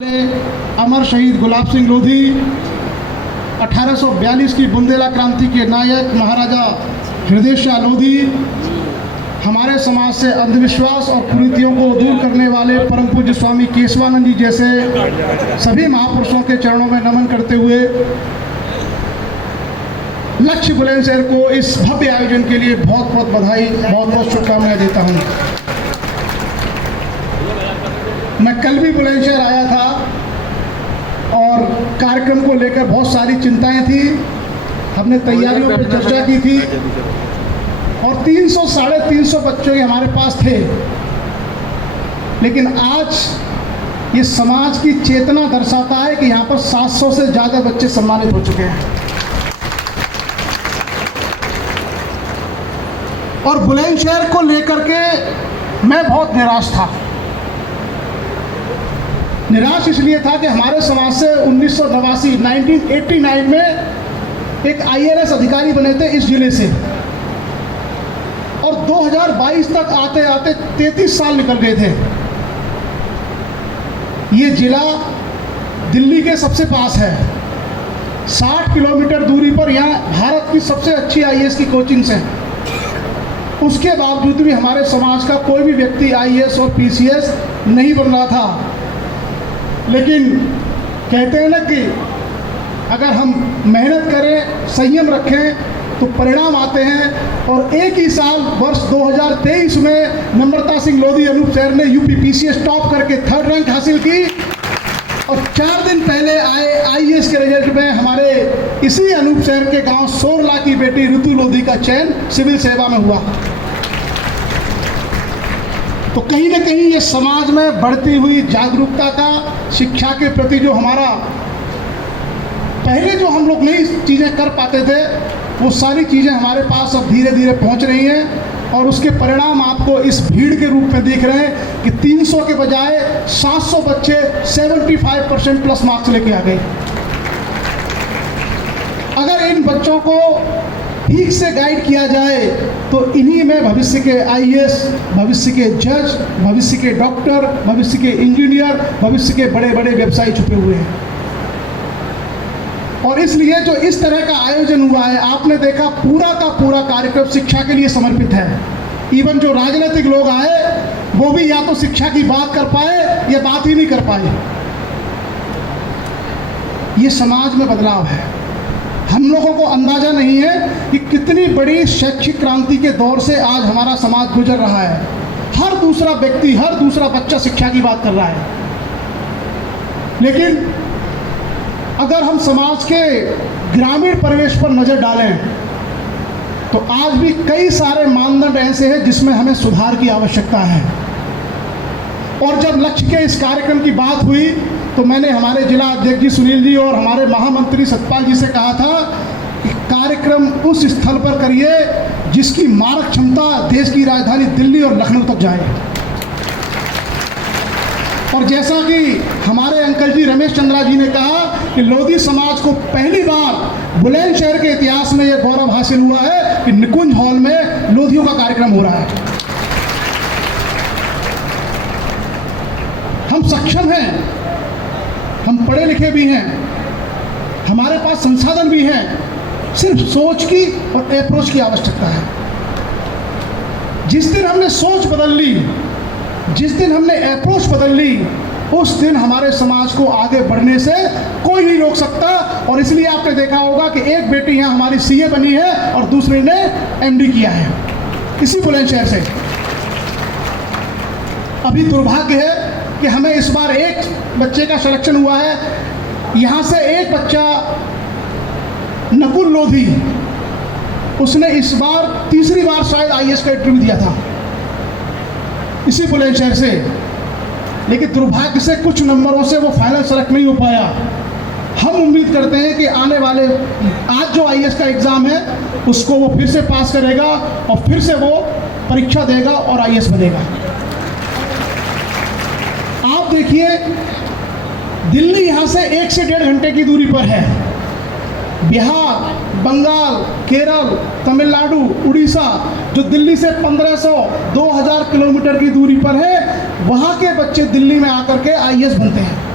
अमर शहीद गुलाब सिंह लोधी, 1842 की बुंदेला क्रांति के नायक महाराजा हृदय शाह लोधी, हमारे समाज से अंधविश्वास और कुरीतियों को दूर करने वाले परम पूज्य स्वामी केशवानंद जी जैसे सभी महापुरुषों के चरणों में नमन करते हुए लक्ष्य बुलंदशहर को इस भव्य आयोजन के लिए बहुत बहुत बधाई, बहुत बहुत शुभकामनाएं देता हूं। मैं कल भी बुलंदशहर आया था और कार्यक्रम को लेकर बहुत सारी चिंताएं थी। हमने तैयारियों पर चर्चा की थी और 300 साढ़े 300 बच्चे हमारे पास थे, लेकिन आज ये समाज की चेतना दर्शाता है कि यहाँ पर 700 से ज़्यादा बच्चे सम्मानित हो चुके हैं। और बुलंदशहर को लेकर के मैं बहुत निराश था। निराश इसलिए था कि हमारे समाज से 1989 में एक IAS अधिकारी बने थे इस जिले से, और 2022 तक आते आते 33 साल निकल गए थे। ये जिला दिल्ली के सबसे पास है, 60 किलोमीटर दूरी पर यहाँ भारत की सबसे अच्छी IAS की कोचिंग्स हैं। उसके बावजूद भी हमारे समाज का कोई भी व्यक्ति IAS और PCS नहीं बन रहा था। लेकिन कहते हैं ना कि अगर हम मेहनत करें, संयम रखें तो परिणाम आते हैं। और एक ही साल वर्ष 2023 में नम्रता सिंह लोधी अनूप शहर ने UP PCS टॉप करके 3rd रैंक हासिल की, और 4 दिन पहले आए IAS के रिजल्ट में हमारे इसी अनूप शहर के गांव सोरला की बेटी ऋतु लोधी का चयन सिविल सेवा में हुआ। तो कहीं ना कहीं ये समाज में बढ़ती हुई जागरूकता का, शिक्षा के प्रति जो हमारा पहले जो हम लोग नई चीज़ें कर पाते थे, वो सारी चीज़ें हमारे पास अब धीरे धीरे पहुंच रही हैं। और उसके परिणाम आपको इस भीड़ के रूप में दिख रहे हैं कि 300 के बजाय 700 बच्चे 75% प्लस मार्क्स लेके आ गए। अगर इन बच्चों को ठीक से गाइड किया जाए तो इन्हीं में भविष्य के IAS, भविष्य के जज, भविष्य के डॉक्टर, भविष्य के इंजीनियर, भविष्य के बड़े बड़े व्यवसायी छुपे हुए हैं। और इसलिए जो इस तरह का आयोजन हुआ है, आपने देखा पूरा का पूरा कार्यक्रम शिक्षा के लिए समर्पित है। इवन जो राजनीतिक लोग आए वो भी या तो शिक्षा की बात कर पाए या बात ही नहीं कर पाए। ये समाज में बदलाव है। हम लोगों को अंदाजा नहीं है कि कितनी बड़ी शैक्षिक क्रांति के दौर से आज हमारा समाज गुजर रहा है। हर दूसरा व्यक्ति, हर दूसरा बच्चा शिक्षा की बात कर रहा है। लेकिन अगर हम समाज के ग्रामीण परिवेश पर नज़र डालें तो आज भी कई सारे मानदंड ऐसे हैं जिसमें हमें सुधार की आवश्यकता है। और जब लक्ष्य के इस कार्यक्रम की बात हुई तो मैंने हमारे जिला अध्यक्ष जी सुनील जी और हमारे महामंत्री सतपाल जी से कहा था कि कार्यक्रम उस स्थल पर करिए जिसकी मारक क्षमता देश की राजधानी दिल्ली और लखनऊ तक जाए। और जैसा कि हमारे अंकल जी रमेश चंद्रा जी ने कहा कि लोधी समाज को पहली बार बुलंदशहर के इतिहास में यह गौरव हासिल हुआ है कि निकुंज हॉल में लोधियों का कार्यक्रम हो रहा है। हम सक्षम हैं, हम पढ़े लिखे भी हैं, हमारे पास संसाधन भी हैं, सिर्फ सोच की और अप्रोच की आवश्यकता है। जिस दिन हमने सोच बदल ली, जिस दिन हमने अप्रोच बदल ली, उस दिन हमारे समाज को आगे बढ़ने से कोई नहीं रोक सकता। और इसलिए आपने देखा होगा कि एक बेटी यहाँ हमारी CA बनी है और दूसरी ने MD किया है इसी बुलंदशहर से। अभी दुर्भाग्य है कि हमें इस बार एक बच्चे का सिलेक्शन हुआ है। यहाँ से एक बच्चा नकुल लोधी, उसने इस बार तीसरी बार शायद IAS का इंटरव्यू दिया था इसी बुलंदशहर से, लेकिन दुर्भाग्य से कुछ नंबरों से वो फाइनल सेलेक्ट नहीं हो पाया। हम उम्मीद करते हैं कि आने वाले आज जो IAS का एग्ज़ाम है उसको वो फिर से पास करेगा और फिर से वो परीक्षा देगा और IAS बनेगा। आप देखिए, दिल्ली यहाँ से 1 से 1.5 घंटे की दूरी पर है। बिहार, बंगाल, केरल, तमिलनाडु, उड़ीसा जो दिल्ली से 1500-2000 किलोमीटर की दूरी पर है, वहाँ के बच्चे दिल्ली में आकर के IAS बनते हैं।